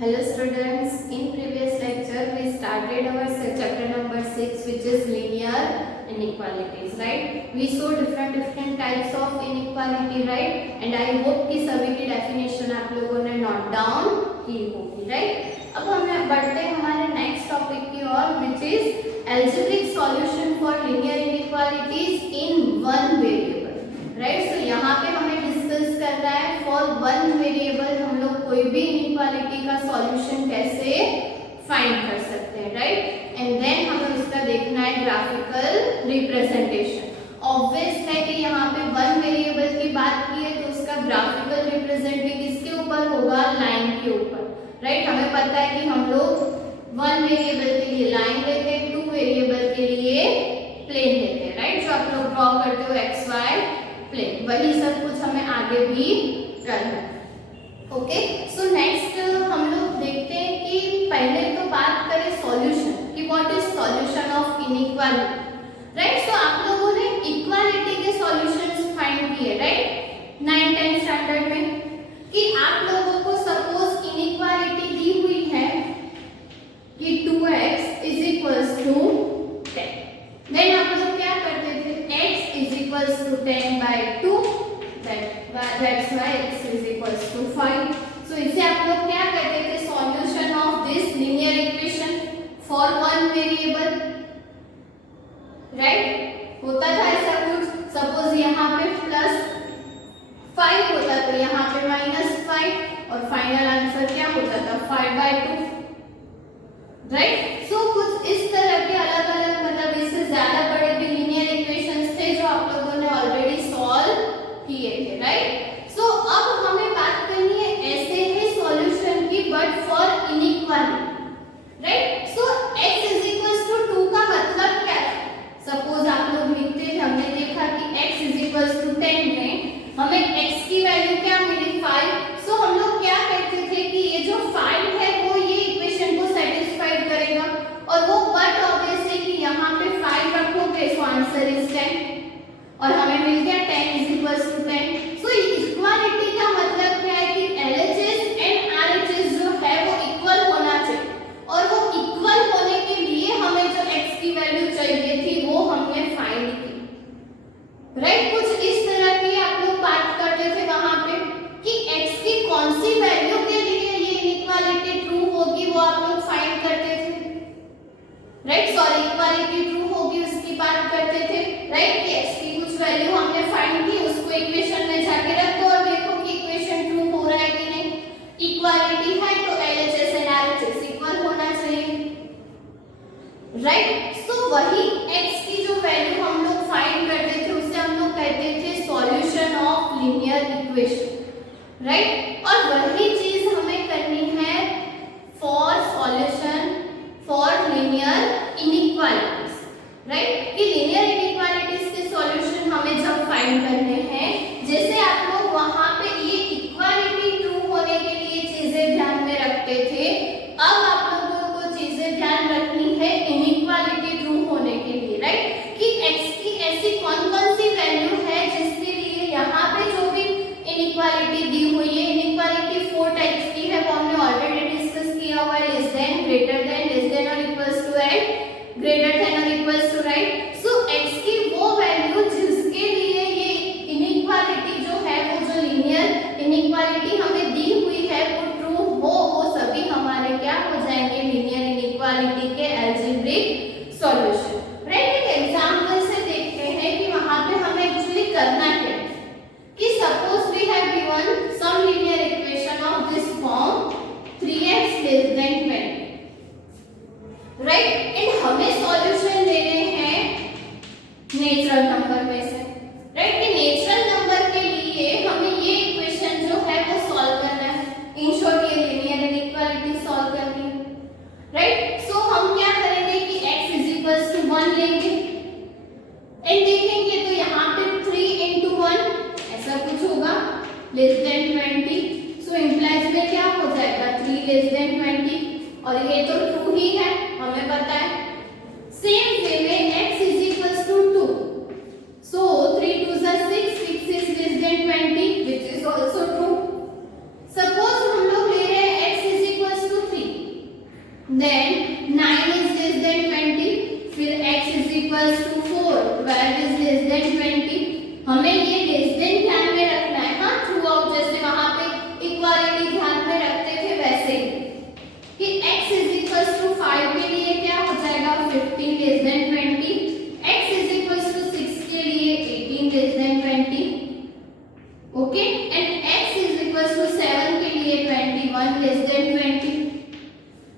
Hello students, in previous lecture we started our chapter number 6 which is linear inequalities, right? We saw different types of inequality, right? And I hope कि सभी की definition आप लोगों ने note down की होगी, right? अब हम बढ़ते हैं हमारे next topic की ओर which is algebraic solution for linear inequalities in one variable, right? So यहाँ पे हमें डिस्कस कर रहा है for one variable हम लोग कोई भी इनइक्वालिटी का सॉल्यूशन कैसे फाइंड कर सकते हैं, राइट? एंड देन हमें उसका देखना है ग्राफिकल रिप्रेजेंटेशन। ऑब्वियस है कि यहाँ पे वन वेरिएबल की बात की है तो उसका ग्राफिकल रिप्रेजेंट भी किसके ऊपर होगा? लाइन के ऊपर, राइट? हमें पता है कि हम लोग वन वेरिएबल के लिए लाइन लेते हैं, टू वेरिएबल के लिए प्लेन लेते हैं, राइट? जो आप लोग ड्रॉ करते हो एक्स वाई प्लेन, वही सब कुछ हमें आगे भी करना है। ओके, सो नेक्स्ट हम लोग देखते हैं कि पहले तो बात करें सॉल्यूशन कि what is solution of inequality, right? So आप लोगों ने इक्वालिटी के सॉल्यूशंस फाइंड किए, राइट? 9th 10th स्टैंडर्ड में कि आप लोगों को सपोज इनइक्वालिटी दी हुई है कि 2x is equals to 10, then आप लोग क्या करते थे? x is equals to 10/2, that's why x is equals to 5. So इसे आप लोग क्या कहते थे? Solution of this linear equation for one variable, right? होता था ऐसा कुछ, सपोज यहाँ पे +5 होता तो यहाँ पे -5 और फाइनल आंसर क्या होता था? 5/2, राइट? सो कुछ इस तरह के अलग अलग मतलब इससे ज्यादा बड़े भी लीनियर इक्वेशंस थे जो आप लोगों ने ऑलरेडी सॉल्व किए थे, राइट? सो अब हमें बात करनी है ऐसे ही सॉल्यूशन की but for inequality, right? So x is equals to 2 का मतलब क्या है? सपोज आप लोग लिखते थे, हमने देखा कि x इज इक्वल्स टू 10 में हमें x की वैल्यू क्या मिली? 5। सो हम लोग क्या कहते थे कि ये जो 5 है वो ये इक्वेशन को सेटिस्फाइड करेगा, और वो बट ऑब्वियसली कि यहाँ पे 5 रखोगे सो आंसर इज 10 और हमें मिल गया 10 is equals to 10। So equality का मतलब क्या है कि LHS एंड RHS जो है वो इक्वल होना चाहिए, और वो इक्वल होने के लिए हमें जो x की वैल्यू चाहिए थी वो हमने फाइंड की, राइट? कुछ इस तरह की आप लोग बात करते थे वहां पे कि x की कौन सी वैल्यू के लिए ये इनइक्वालिटी ट्रू होगी वो आप लोग फाइंड करते थे, राइट? सॉरी, इक्वालिटी ट्रू होगी उसकी बात करते थे, राइट? कि x की कुछ वैल्यू हमने फाइंड की, उसको इक्वेशन में जाके रख दो और देखो कि इक्वेशन ट्रू हो रहा है कि नहीं। इक्वालिटी है तो LHS एंड RHS इक्वल होना चाहिए, राइट? सो वही x की जो वैल्यू हम लोग फाइंड करते थे उसे हम लोग कहते थे solution of linear equation, right? और वही चीज हमें करनी है for solution for linear inequalities, right? कि लीनियर इनइक्वालिटीज के सॉल्यूशन हमें जब फाइंड करने हैं, जैसे आप लोग वहां पे ये इक्वालिटी ट्रू होने के लिए चीजें ध्यान में रखते थे, अब आप लोगों को चीजें ध्यान रखनी है इनइक्वालिटी ट्रू होने के लिए, राइट? कि x की ऐसी कौन-कौन सी वैल्यू है जिसके लिए यहाँ पे जो भी इनइक्वालिटी दी हुई है, इनइक्वालिटी 4 टाइप्स की है वो हमने ऑलरेडी डिस्कस किया हुआ है, less than, greater than, less than और equals to and greater than और equals to, right? So x की वो वैल्यू जिसके लिए ये इनइक्वालिटी जो है वो जो लीनियर इनइक्वालिटी हमें दी हुई है वो ट्रू हो, वो सभी हमारे क्या हो जाएंगे? लीनियर इनइक्वालिटी के अलजेब्रिक सॉल्यूशन, राइट? एक एग्जांपल से देखते हैं कि वहां पे हमें एक्चुअली करना क्या है कि suppose we have given some linear equation of this form 3x less than 20, right? And हमें सॉल्यूशन लेने हैं नेचुरल नंबर में से, राइट? कि नेचुरल नंबर के लिए हमें ये इक्वेशन जो है वो सॉल्व करना है, इन शॉर्ट ये लीनियर इनइक्वालिटी सॉल्व करनी है, राइट? सो हम क्या करेंगे कि x इज इक्वल्स टू 1 लेंगे एंड देखेंगे तो यहाँ पे 3 into 1 ऐसा कुछ होगा, लेस देन 20, सो इंप्लाइज में क्या हो जाएगा? 3 लेस देन 20, और ये तो ट्रू ही है हमें पता है। सेम वे में x is equals to 2, so 3 2 6, 6 is less than 20 which is also true। Suppose हम लोग ले रहे हैं x is equals to then 9 is less than 20, फिर x is equal to 4, 12 is less than 20। हमें ये लेस देन ध्यान में रखना है, हाँ, थ्रू आउट, जैसे वहां पे इक्वालिटी ध्यान में रखते थे वैसे ही कि x इज इक्वल टू 5 के लिए क्या हो जाएगा 15 less than 20, x is equal to 6 के लिए 18 less than 20, okay, and x is equal to 7 के लिए 21 लेस देन 20।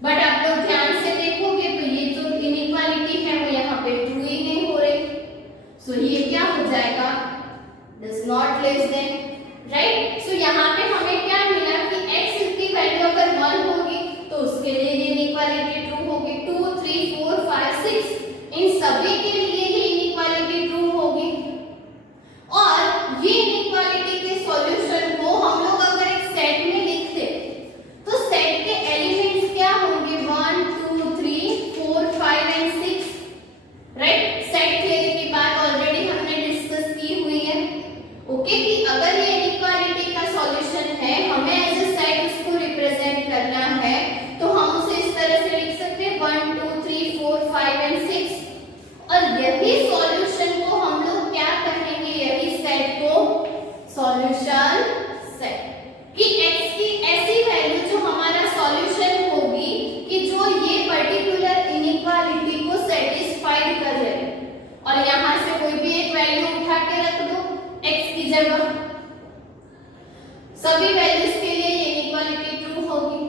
बट आप लोग ध्यान से देखोगे तो ये जो इनइक्वालिटी है वो यहाँ पे ट्रू ही नहीं हो रही, सो ये क्या हो जाएगा does not less than, right. So यहाँ पे हमें क्या मिला कि x की वैल्यू अगर 1 होगी तो उसके लिए ये इनइक्वालिटी ट्रू होगी, 2 3 4 5 6 इन सभी के लिए ये इनइक्वालिटी ट्रू होगी। और ये इनइक्वालिटी के सॉल्यूशन को हम लोग अगर एक सेट में लिखते तो सेट के एलिमेंट्स क्या होंगे 1 2 3 4 5 एंड 6, राइट। सेट थ्योरी की बात ऑलरेडी हमने डिस्कस की हुई है, ओके, कि अगर ये इनइक्वालिटी का सॉल्यूशन है, हमें एज अ सेट उसको रिप्रेजेंट करना है, तो हम उसे इस तरह से लिख सकते हैं 1 2 3 4 5 एंड 6। और यही सॉल्यूशन को हम लोग क्या कहेंगे, यही सेट को सॉल्यूशन सेट, कि x की ऐसी वैल्यू जो हमारा सॉल्यूशन होगी कि जो ये पर्टिकुलर इनइक्वालिटी को सेटिस्फाइड कर रहे हैं, और यहां से कोई भी एक वैल्यू उठा के रख दो x की जगह, सभी वैल्यूज के लिए ये इनइक्वालिटी ट्रू होगी,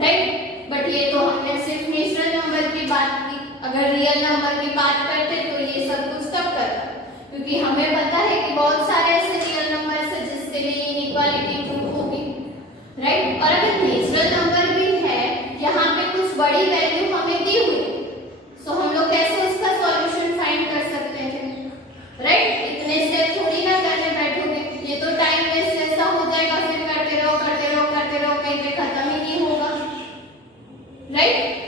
राइट। बट ये तो हमने सिर्फ नेचुरल नंबर की बात की, अगर रियल नंबर की बात करते तो ये सब कुछ तब करता, क्योंकि हमें पता है कि बहुत सारे ऐसे रियल नंबर्स हैं जिसके लिए इनइक्वालिटी ट्रू होगी, राइट। और अगर नेचुरल नंबर भी है, यहाँ पे कुछ बड़ी वैल्यू हमें दी हुई, सो हम लोग कैसे उसका सॉल्यूशन फाइंड कर सकते थे, राइट। इतने स्टेप थोड़ी ना करने बैठोगे, ये तो टाइम वेस्ट ऐसा हो जाएगा, फिर करते रहो करते रहो करते रहो, कहीं पे खत्म ही नहीं होगा, राइट।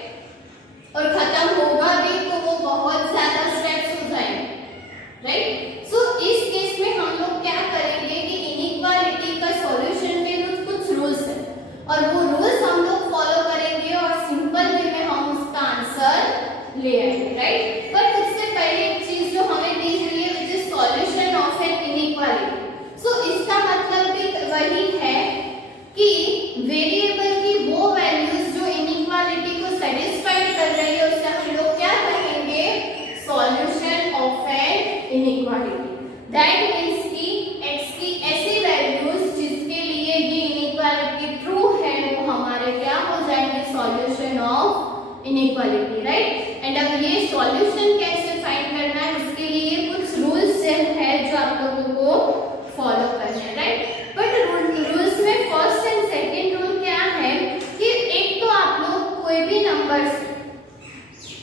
और खत्म होगा भी तो वो बहुत ज्यादा स्टेप्स हो जाएंगे, राइट। सो इस केस में हम लोग क्या करेंगे कि इनइक्वालिटी का सॉल्यूशन में कुछ रूल्स है, और वो रूल्स हम लोग फॉलो करेंगे और सिंपल वे में हम उसका आंसर ले आएंगे, राइट। पर उससे पहले एक चीज जो हमें दी हुई है which is solution of an inequality. So इसका मतलब भी वही है कि वेरिएबल की वो वैल्यूज जो इनइक्वालिटी को सेटिस्फाइड कर रही है उससे हम लोग क्या कहेंगे solution of an inequality. That means कि x की ऐसी वैल्यूज जिसके लिए ये इनइक्वालिटी ट्रू है वो हमारे क्या हो जाएंगे solution of inequality, right. And अब ये सॉल्यूशन कैसे फाइंड करना है उसके लिए कुछ रूल्स है जो आप लोगों को फॉलो करना है, राइट। बट रूल्स में फर्स्ट एंड सेकंड रूल क्या है कि एक तो आप लोग कोई भी नंबर्स,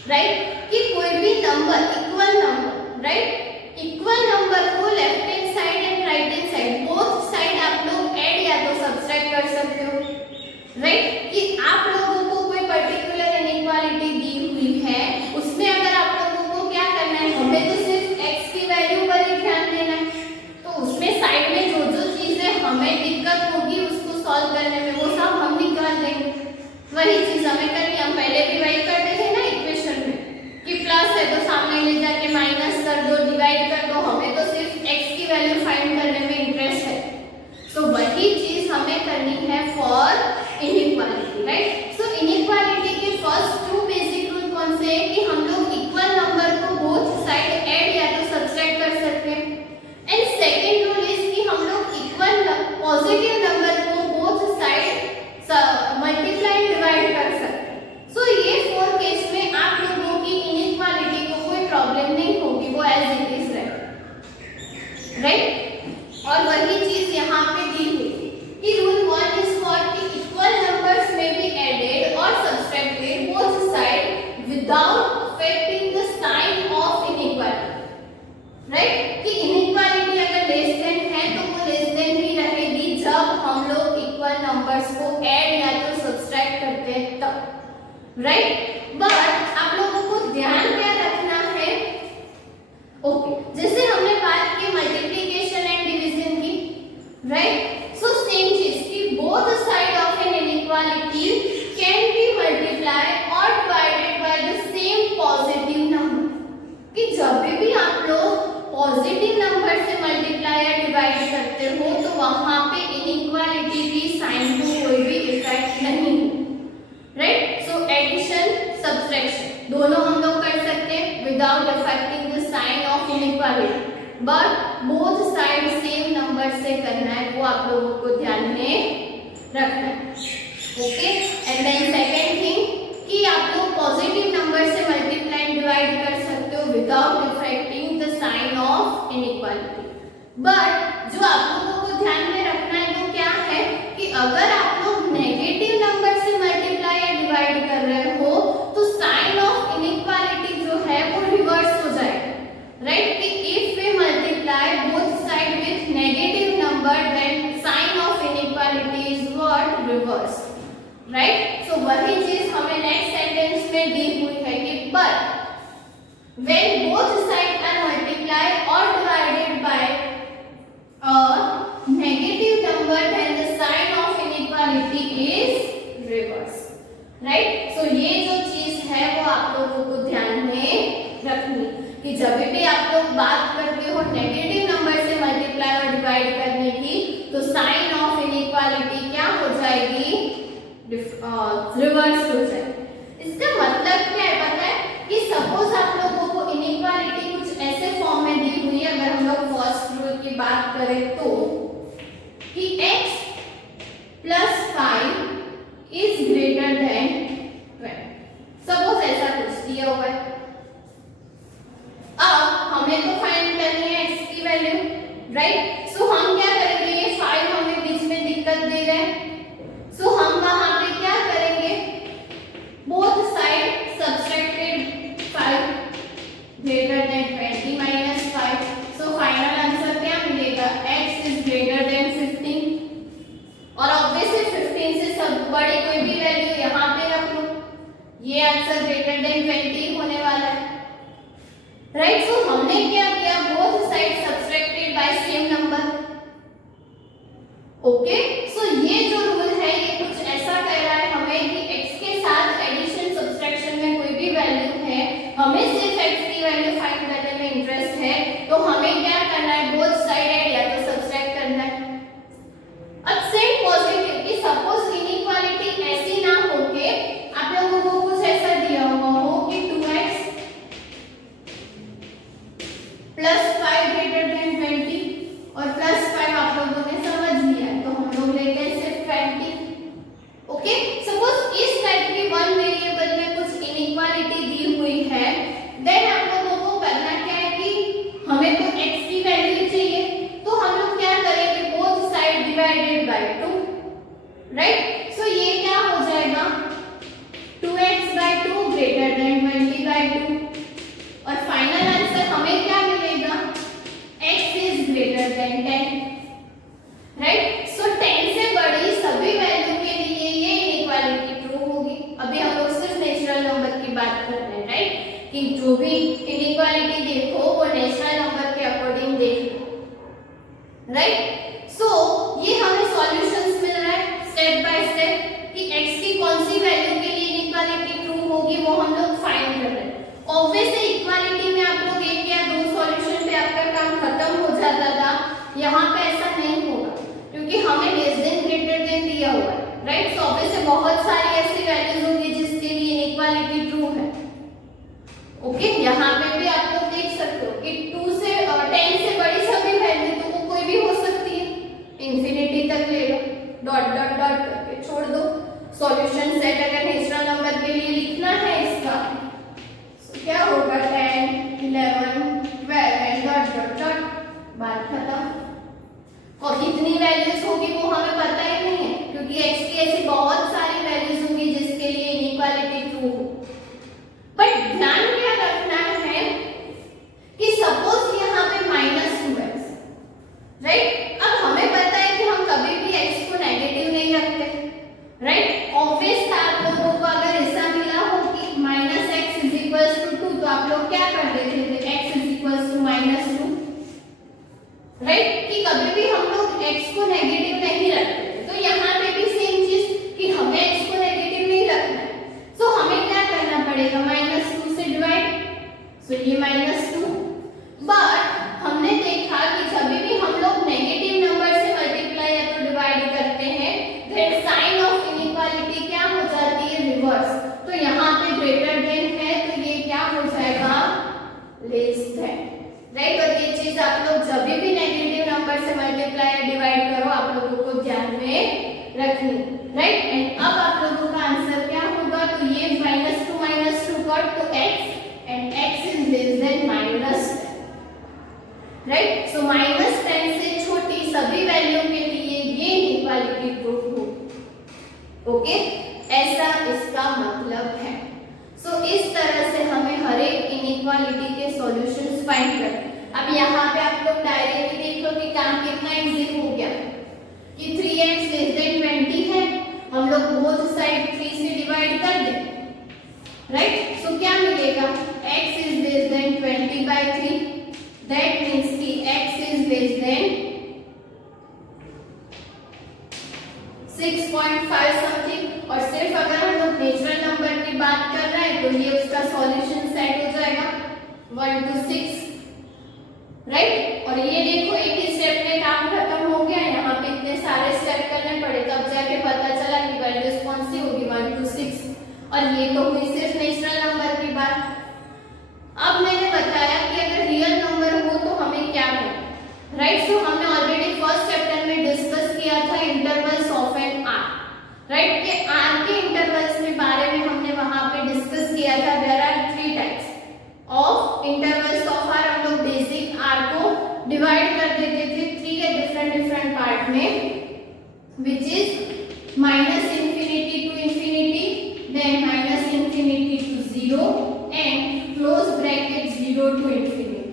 राइट, कि कोई भी number equal number, right, equal number को left hand side and right hand side both side आप लोग ऐड या तो सब्ट्रैक्ट कर सकते हो, राइट। कि आप लोगों को कोई पर्टिकुलर इनइक्वालिटी दी हुई है, उसमें अगर आप लोगों को क्या करना है, हमें तो सिर्फ x की वैल्यू पर ही ध्यान देना है, तो उसमें साइड में जो जो चीजें हमें दिक्कत होगी उसको सॉल्व करने में वो सब हम निकाल देंगे। वही चीज हमें करनी, हम पहले भी वही करते थे ना इक्वेशन में कि प्लस है तो सामने ले जाके माइनस कर दो, डिवाइड कर दो, हमें तो सिर्फ x की वैल्यू फाइंड करने में इंटरेस्ट है। तो वही चीज हमें करनी है for inequality, right. So inequality के फर्स्ट टू बेसिक रूल कौन से हैं कि हम लोग इक्वल नंबर को बोथ साइड ऐड या तो सब्ट्रैक्ट कर सकते हैं, एंड सेकंड रूल इज कि हम लोग इक्वल पॉजिटिव नंबर को बोथ साइड मल्टीप्लाई डिवाइड कर सकते हैं। सो ये फोर केस में आप लोगों की इनइक्वालिटी को कोई प्रॉब्लम नहीं होगी, वो एज इट इज रहेगा, राइट। और वही चीज यहाँ पे दी हुई कि रूल 1 इज फॉर कि इक्वल नंबर्स में बी एडेड और subtracted both side without affecting the sign of inequality, right. कि इनइक्वालिटी अगर लेस देन है तो वो लेस देन ही रहेगी जब हम लोग इक्वल नंबर्स को ऐड या तो सब्ट्रैक्ट करते हैं तब, राइट। बट आप लोगों को ध्यान क्या रखना है, ओके, जैसे हमने बात की मल्टीप्लिकेशन एंड डिवीजन की, राइट। सो सेम चीज कि both side of an inequality can be multiplied दोनों हम लोग कर सकते हैं without affecting the sign of inequality, but both side same number से करना है, वो आप लोगों को ध्यान में रखना है। Okay, and then second thing कि आप लोग पॉजिटिव नंबर से मल्टीप्लाई एंड डिवाइड कर सकते हो without affecting the sign of inequality, but जो आप लोगों को ध्यान में रखना है वो क्या है कि अगर आप लोग नेगेटिव नंबर से मल्टीप्लाई या डिवाइड कर रहे हो तो साइन ऑफ इनइक्वालिटी जो है वो रिवर्स हो जाएगा, राइट? कि if we multiply both side with negative number then sign of inequality is what? Reverse, right? So वही चीज हमें नेक्स्ट सेंटेंस में दी हुई है कि but when both sides are multiplied or divided by a negative number then the sign of inequality is reverse, right? so ये जो चीज है वो आप लोगों को ध्यान में रखनी कि जब भी आप लोग बात करते हो नेगेटिव नंबर से मल्टीप्लाई और डिवाइड करने की तो साइन ऑफ इनइक्वालिटी क्या हो जाएगी? रिवर्स हो जाएगी। इसका मतलब क्या है पता है कि सपोज आप लोगों को इनइक्वालिटी कुछ ऐसे फॉर्म में दी हुई है, अगर हम लोग फर्स्ट रूल की बात करें तो कि x plus 5 is greater then 20, suppose ऐसा कुछ दिया हुआ है। अब हमें तो फाइंड करनी है x की वैल्यू, राइट? सो हम क्या करेंगे, ये 5 हमें बीच में दिक्कत दे रहे हैं, सो हम वहां पे क्या करेंगे, both side subtracted 5 greater than 20 minus 5, so final answer क्या मिलेगा? x इज ग्रेटर देन 15, और ऑब्वियसली 15 से सब बड़ी कोई भी वैल्यू यहाँ पे रख लो, ये आंसर ग्रेटर देन 20 होने वाला है, राइट? सो हमने क्या किया, both side subtracted by same number. Okay, so ये जो रूल है ये कुछ ऐसा कह रहा है हमें कि x के साथ एडिशन सब्ट्रैक्शन में कोई भी वैल्यू है, हमें सिर्फ x की वैल्यू फाइंड करने में इंटरेस्ट है, तो हमें क्या करना है, बोथ साइड ऐड या तो सब्ट्रैक्ट करना है। अब सेम पॉजिटिव कि सपोज इनइक्वालिटी ऐसी ना हो के आप लोगों को कुछ ऐसा दिया हुआ हो कि 2x प्लस 5 ग्रेटर देन 20 और प्लस 5 आप लोगों ने समझ लिया है, तो हम लोग लेते हैं सिर्फ 20। ओके, सपोज इस टाइप की वन वेरिएबल में कुछ इनइक्वालिटी दी हुई है, देन आप लोगों को करना क्या है कि हमें तो x की वैल्यू चाहिए, तो हम लोग क्या करेंगे, both side divided by 2, right? So ये क्या हो जाएगा, 2x bye 2 greater than 20 bye 2, और फाइनल आंसर हमें क्या मिलेगा, x is greater than 10, right? So 10 से बड़ी सभी वैल्यू के लिए ये इनइक्वालिटी ट्रू होगी। अभी हम लोग सिर्फ नेचुरल नंबर की बात कर रहे हैं, राइट? कि जो भी इनइक्वालिटी देखो वो नेचुरल नंबर के अकॉर्डिंग देखो, राइट? सो ये हमें सॉल्यूशंस मिल रहा है स्टेप बाय स्टेप कि x की कौन सी वैल्यू के लिए इनइक्वालिटी ट्रू होगी वो हम लोग फाइंड कर रहे हैं। ऑब्वियसली इक्वालिटी में आप लोग एक या दो सॉल्यूशन पे आपका काम खत्म हो जाता था, यहाँ पे ऐसा नहीं होगा क्योंकि हमें लेस देन ग्रेटर देन दिया हुआ है, राइट? सो ऑब्वियसली बहुत सारी ऐसी वैल्यूज होंगी जिसके लिए इनइक्वालिटी ट्रू है। ओके, यहाँ पे भी आप लोग देख सकते हो कि 2 से 10 से बड़ी सभी वैल्यू तो वो कोई भी हो सकती है, इंफिनिटी तक ले लो, डॉट डॉट डॉट करके छोड़ दो। सॉल्यूशन सेट अगर नेचुरल नंबर के लिए लिखना है इसका क्या होगा, 10 11 12 एंड डॉट डॉट डॉट, बात खत्म। और कितनी वैल्यूज होगी वो हमें पता ही नहीं है क्योंकि x की ऐसी बहुत सारी वैल्यूज होंगी जिसके लिए इनइक्वालिटी ट्रू हो। बट ध्यान क्या रखना है कि सपोज यहाँ पे -2x, राइट? अब हमें पता है कि हम कभी भी x को नेगेटिव नहीं रखते, राइट? ऑब्वियस था आप लोगों को अगर ऐसा मिला हो कि -x = 2 तो आप लोग क्या कर देते थे, x = -2, राइट? कि कभी भी हम लोग x को नेगेटिव नहीं रखते थे, तो यहाँ पे भी सेम चीज कि हमें x को नेगेटिव नहीं रखना है, सो हमें क्या करना पड़ेगा, -2 से डिवाइड, सो ये -2। बट हमने देखा कि जब भी हम लोग नेगेटिव नंबर से मल्टीप्लाई या तो डिवाइड करते हैं देन साइन ऑफ इनइक्वालिटी क्या हो जाती है, रिवर्स। तो यहाँ पे ग्रेटर देन है तो राइट। और ये चीज आप लोग जब भी नेगेटिव नंबर से मल्टीप्लाई या डिवाइड करो आप लोगों को ध्यान में रखनी, राइट। एंड अब आप लोगों का आंसर क्या होगा, तो ये -2 कट तो x and x is less than -10, right. So -10 से छोटी सभी वैल्यू के लिए ये इक्वालिटी प्रूफ हो, ओके, ऐसा इसका मतलब है। सो इस तरह से हमें हर एक इनइक्वालिटी के सॉल्यूशंस फाइंड करने। अब यहाँ पे आप लोग डायरेक्टली देख लो कि काम कितना इजी हो गया कि 3x लेस देन 20 है, हम लोग बोथ साइड 3 से डिवाइड कर दें, राइट। सो क्या मिलेगा, x is less then 20/3, that means कि x is less then 6.5 something. और सिर्फ अगर हम लोग नेचुरल नंबर की बात कर रहे हैं तो ये उसका सॉल्यूशन सेट हो जाएगा 1 to 6, राइट। और ये देखो एक ही स्टेप में काम खत्म हो गया, यहाँ पे इतने सारे स्टेप करने पड़े तब जाके पता चला कि वैल्यूज कौन सी होगी 1 to 6। और ये तो हुई सिर्फ नेचुरल नंबर की बात। अब मैंने बताया कि अगर रियल नंबर हो तो हमें क्या करना, राइट। सो हमने ऑलरेडी फर्स्ट चैप्टर में डिस्कस किया था intervals of an R, right, कि आर के इंटरवल्स के बारे में हमने वहां पे डिस्कस किया था। There are 3 types of intervals of R. हम लोग बेसिक आर को डिवाइड कर देते थे 3 डिफरेंट पार्ट में, which is -infinity to infinity, then -infinity to 0 and close bracket 0 to infinity,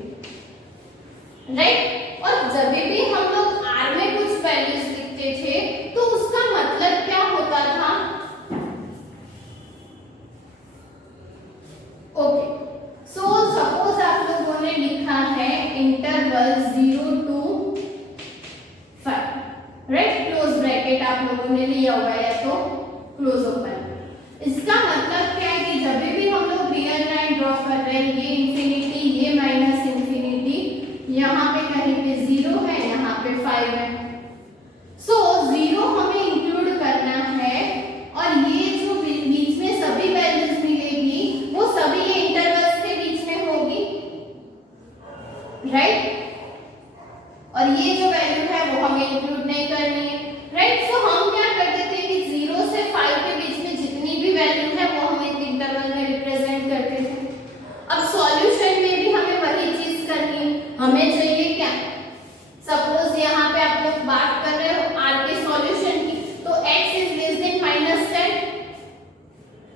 right. और जब भी हम लोग आर में कुछ वैल्यूज लिखते थे तो उसका मतलब क्या होता था, ओके। सो सपोज आप लोगों ने लिखा है interval 0 to 5, right, close bracket आप लोगों ने लिया होगा या तो क्लोज ओपन। इसका मतलब क्या है कि जब भी हम लोग रियल लाइन ड्रॉ कर रहे हैं, ये इंफिनिटी ये माइनस इंफिनिटी, यहाँ पे कहीं पे 0 है यहाँ पे 5 है। सो 0 हमें इंक्लूड करना है और ये जो बीच में सभी वैल्यूज मिलेगी वो सभी ये इंटरवल्स के बीच में होगी, राइट। और ये जो वैल्यू है वो हमें इंक्लूड नहीं करनी है, राइट। सो हम क्या करते थे कि 0 से 5 के बीच में जितनी भी वैल्यू है वो हम एक इंटरवल में रिप्रेजेंट करते थे। अब सॉल्यूशन में भी हमें वही चीज करनी है। हमें चाहिए क्या, सपोज यहाँ पे आप लोग बात कर रहे हो आर के सॉल्यूशन की, तो x is less than -10,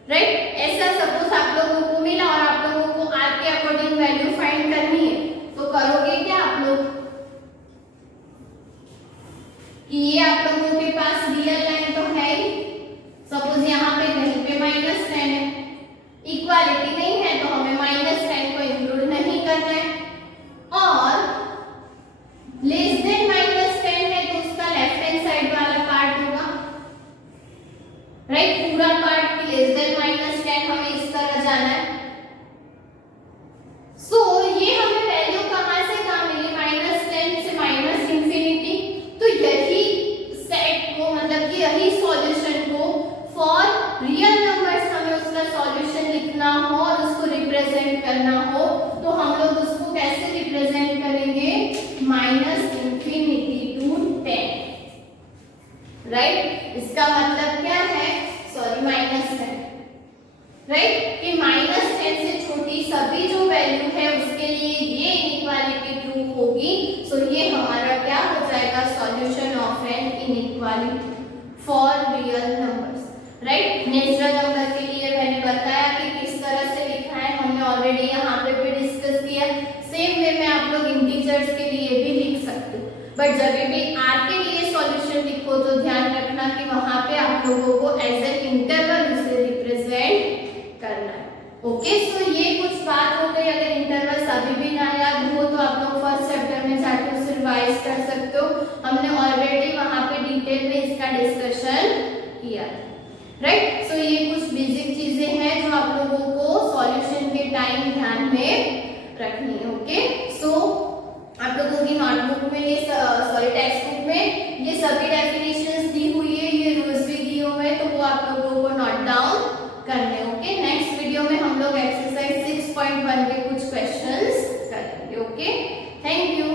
right. ऐसा सपोज आप लोगों को मिला और आप लोगों को आर के अकॉर्डिंग वैल्यू फाइंड करनी है, तो करोगे क्या आप लोग कि ये आप लोगों के पास रियल लाइन तो है ही, सपोज यहाँ पे कहीं पे -10 है, इक्वालिटी नहीं है तो हमें -10 को इंक्लूड नहीं करना है। और लेस देन -10 है तो उसका लेफ्ट हैंड साइड वाला पार्ट होगा, राइट, पूरा पार्ट की लेस देन -10 हमें इस तरह जाना है। सो ये हमें वैल्यू कहां से कहां मिली, -10 से -infinity। तो यही सेट को मतलब कि यही सॉल्यूशन को फॉर रियल नंबर्स हमें उसका सॉल्यूशन लिखना हो और उसको रिप्रेजेंट करना हो तो हम लोग उसको कैसे रिप्रेजेंट करेंगे, -infinity to 10, राइट। इसका मतलब क्या है, सॉरी -10, राइट, कि -10 से छोटी सभी जो वैल्यू है उसके लिए ये इनइक्वालिटी ट्रू होगी। सो ये हमारा क्या हो जाएगा, solution of an inequality for real numbers, right. Natural number के लिए मैंने बताया कि किस तरह से लिखा है, हमने ऑलरेडी यहाँ पे भी डिस्कस किया। सेम वे में आप लोग इंटीजर्स के लिए भी लिख सकते हो, बट जब भी आर के लिए सॉल्यूशन लिखो तो ध्यान रखना कि वहां पे आप लोगों को एज एन इंटरवल उसे रिप्रेजेंट करना है, ओके। सो ये कुछ बात हो गई। अगर इंटरवल्स अभी भी ना याद हो तो आप लोग फर्स्ट चैप्टर में जाकर उसे रिवाइज कर सकते हो, हमने ऑलरेडी वहां पे डिटेल में इसका डिस्कशन किया, राइट। सो ये कुछ बेसिक चीजें हैं जो आप लोगों को सॉल्यूशन के टाइम ध्यान में रखनी है, ओके। सो आप लोगों की नोटबुक में ये सॉरी टेक्स्ट बुक में ये सभी डेफिनेशंस दी हुई है, ये रूल्स भी दिए हुए हैं, तो वो आप लोगों को नोट डाउन करने, ओके। नेक्स्ट वीडियो में हम लोग एक्सरसाइज 6.1 के कुछ क्वेश्चंस करेंगे, ओके। Thank you.